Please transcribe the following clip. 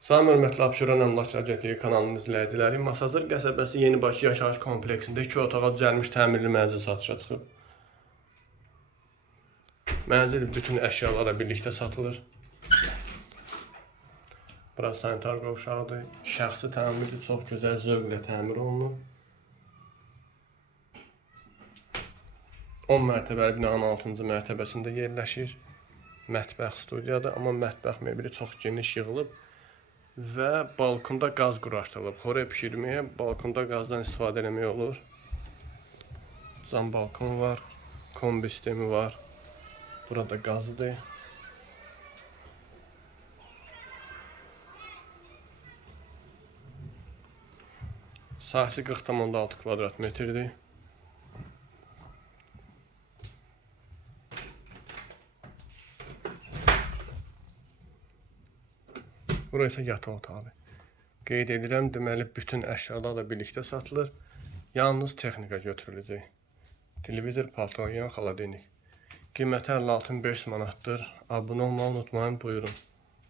Salam hörmətli Abşeron Əmlak Agentliyi kanalının izləyiciləri, Masazır qəsəbəsi Yeni Bakı yaşayış kompleksində 2 otağa düzəlmiş təmirli mənzil satışa çıxıb. Mənzil bütün əşyalarla birlikdə satılır. Bura sanitar qovşağıdır. Şəxsi təmirdir, çox gözəl zövqlə təmir olunub. 10 mərtəbəli binanın 6-cı mərtəbəsində yerləşir. Mətbəx studiyadır, amma mətbəx mebeli çox geniş yığılıb və balkonda qaz quraşdırılıb. Xörək bişirməyə balkonda qazdan istifadə etmək olur. Cam balkon var, kombi sistemi var. Burada qazdır. Sahəsi 40,6 kvadrat metrdir. Burası yataq otağıdır. Qeyd edirəm, deməli bütün əşyalarla birlikdə satılır. Yalnız texnika götürüləcək. Televizor, palto, yan xaladenik. Qiyməti 56 500 manatdır. Abunə olmağı unutmayın, buyurun.